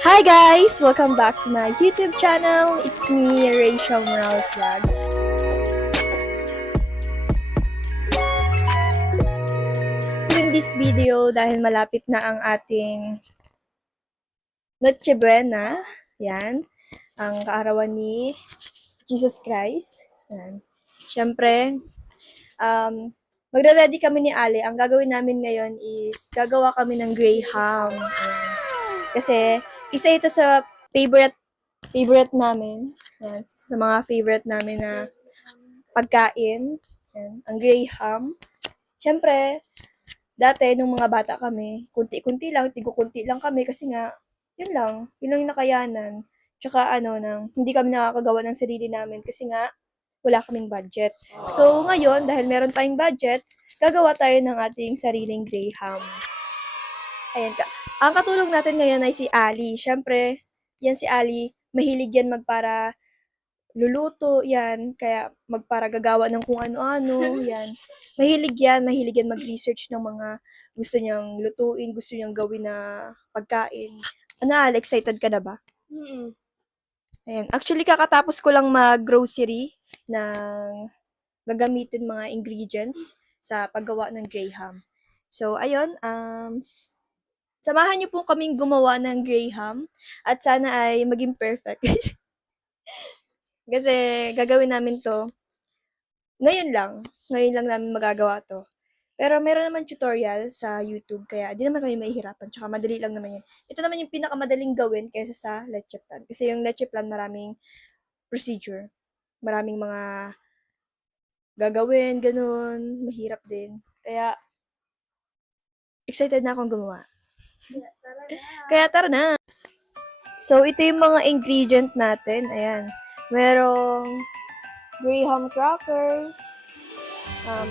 Hi guys! Welcome back to my YouTube channel. It's me, Rachel Morales Vlog. So in this video, dahil malapit na ang ating Noche Buena, yan, ang kaarawan ni Jesus Christ. Yan. Siyempre, magre-ready kami ni Ali. Ang gagawin namin ngayon is gagawa kami ng graham. Ayan. Kasi isa ito sa favorite namin. Yan, sa mga favorite namin na pagkain. Yan, ang graham. Siyempre, dati nung mga bata kami, kunti-kunti lang, tigo-kunti lang kami kasi nga, yun lang yung nakayanan. Tsaka hindi kami nakakagawa ng sarili namin kasi nga, wala kaming budget. So, ngayon, dahil meron tayong budget, gagawa tayo ng ating sariling graham. Ayan ka. Ang katulong natin ngayon ay si Ali. Siyempre, yan si Ali, mahilig yan magpara luluto, yan. Kaya magpara gagawa ng kung ano-ano, yan. Mahilig yan mag-research ng mga gusto niyang lutuin, gusto niyang gawin na pagkain. Ano, Ali, excited ka na ba? Ayan. Actually, kakatapos ko lang mag-grocery ng gagamitin mga ingredients sa paggawa ng graham. So, ayun, samahan niyo po kaming gumawa ng graham at sana ay maging perfect. Kasi gagawin namin to ngayon lang namin magagawa to. Pero meron naman tutorial sa YouTube kaya di naman kami mahihirapan tsaka madali lang naman yan. Ito naman yung pinakamadaling gawin kaysa sa leche plan. Kasi yung leche plan maraming procedure. Maraming mga gagawin, ganun. Mahirap din. Kaya, excited na akong gumawa. Kaya tara na! So, ito yung mga ingredient natin. Ayan. Merong graham crackers,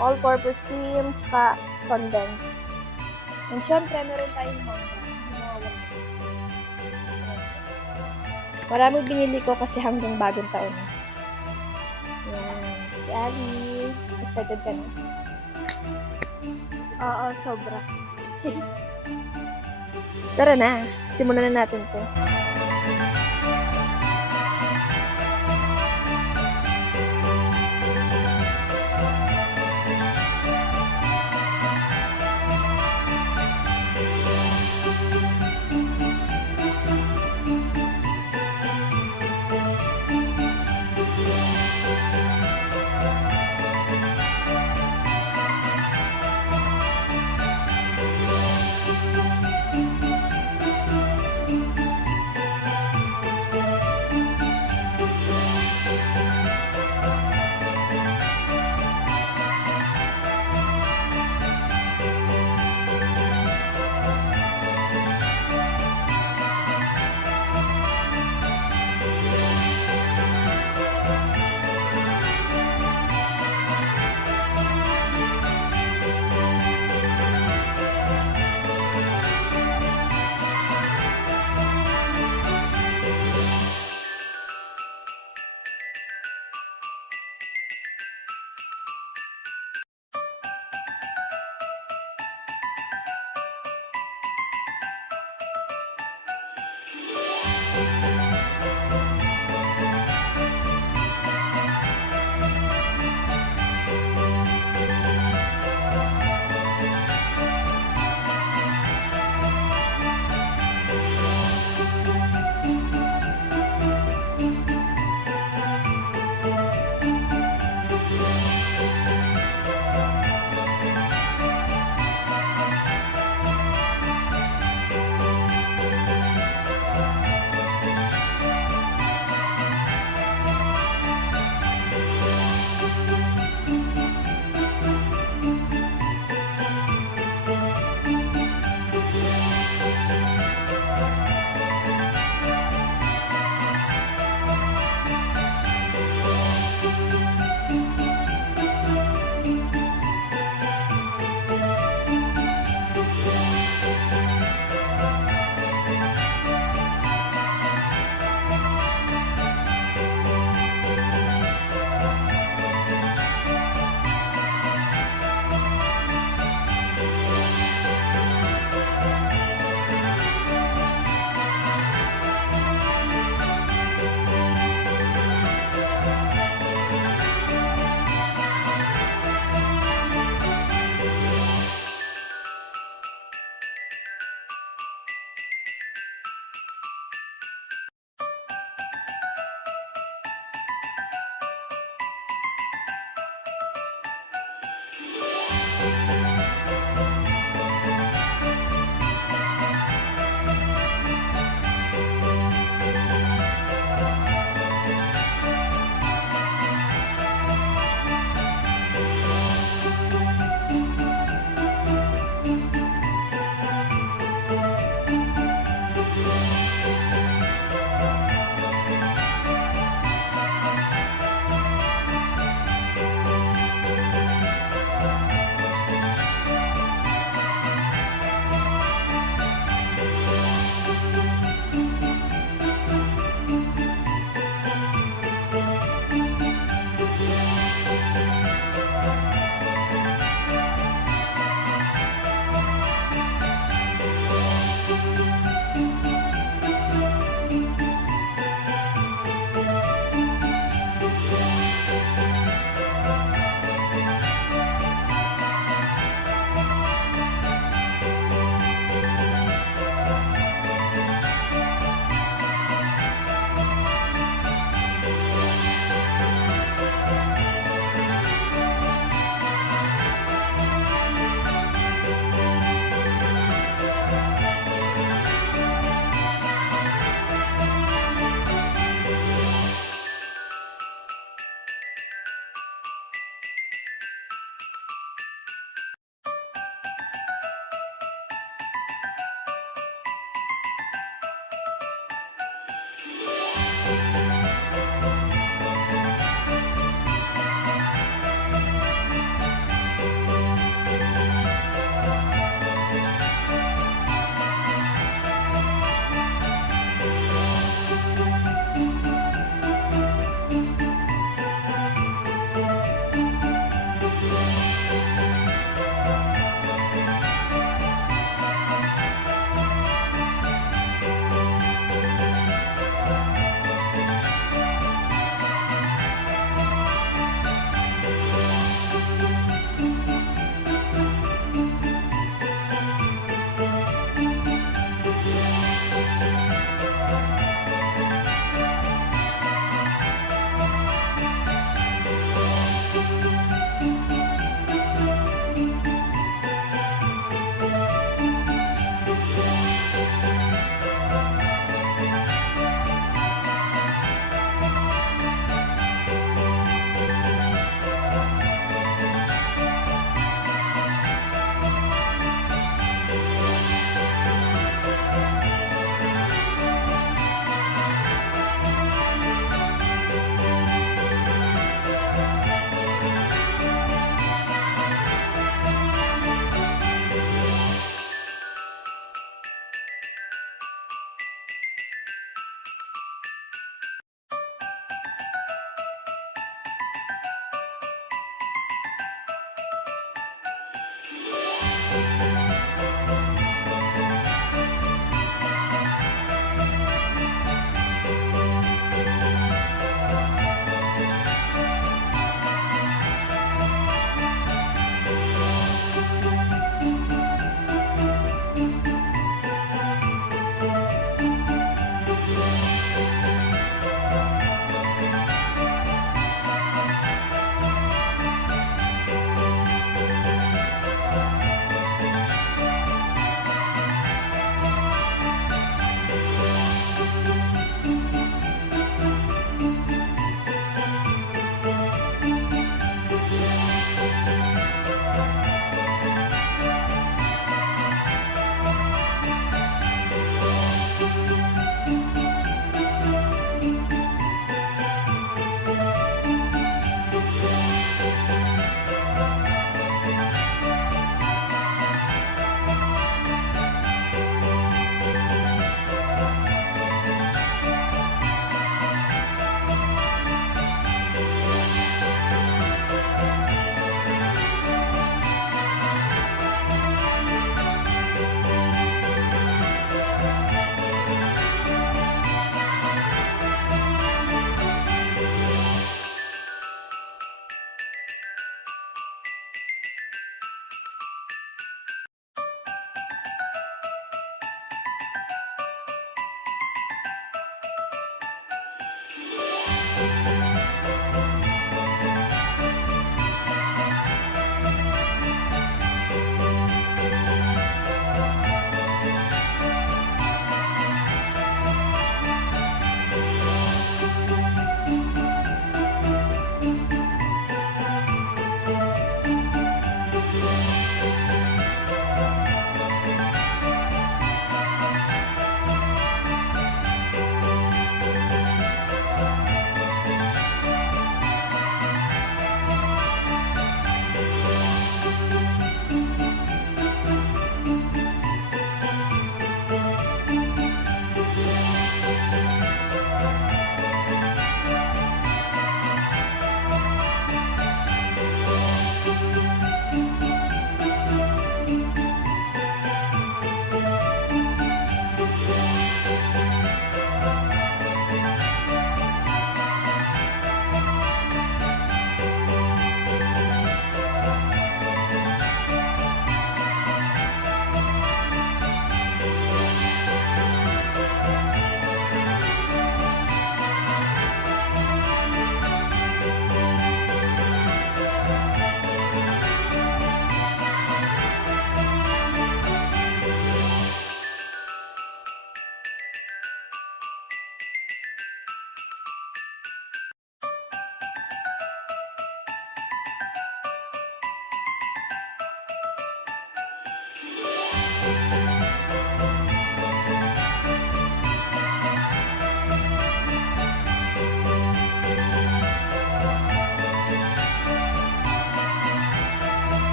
all-purpose cream, tsaka condensed. And syempre, meron tayong mangga. Maraming binili ko kasi hanggang bagong taon. Ayan. Si Ali. Excited ka na? Oo, sobra. Tara na. Simulan na natin to.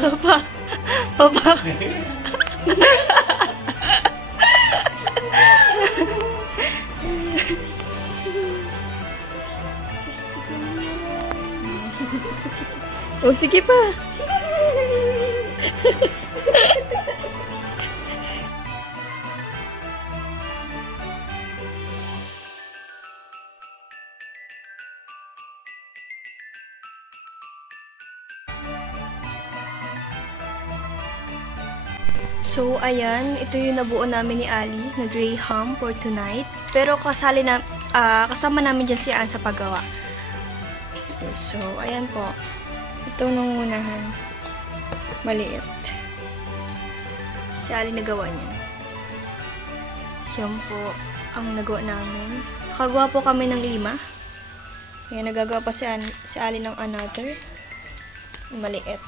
Papa. Papa. O, sige pa. So, ayan, ito yung nabuo namin ni Ali na Graham for tonight. Pero kasama namin dyan si Ann sa paggawa. Okay, so, ayan po. Ito nung unahan. Maliit. Si Ali nagawa niya. Yan po ang nagawa namin. Nakagawa po kami ng 5. Ayan, nagagawa pa si Ali ng another. Maliit.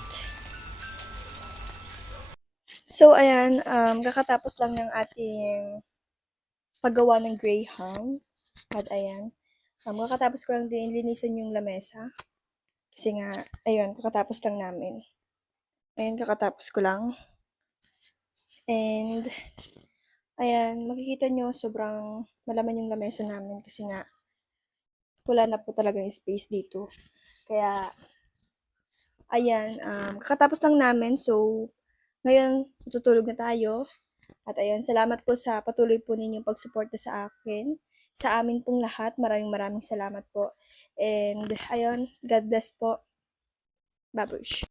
So, ayan, kakatapos lang ng ating paggawa ng Graham. At ayan, kakatapos ko lang din linisan yung lamesa. Kasi nga, ayun, kakatapos lang namin. Ayan, kakatapos ko lang. And, ayan, makikita nyo, sobrang malaman yung lamesa namin. Kasi nga, wala na po talaga yung space dito. Kaya, ayan, kakatapos lang namin. So, ngayon, tutulog na tayo. At ayun, salamat po sa patuloy po ninyong pagsuporta sa akin. Sa amin pong lahat, maraming salamat po. And ayun, God bless po. Babush.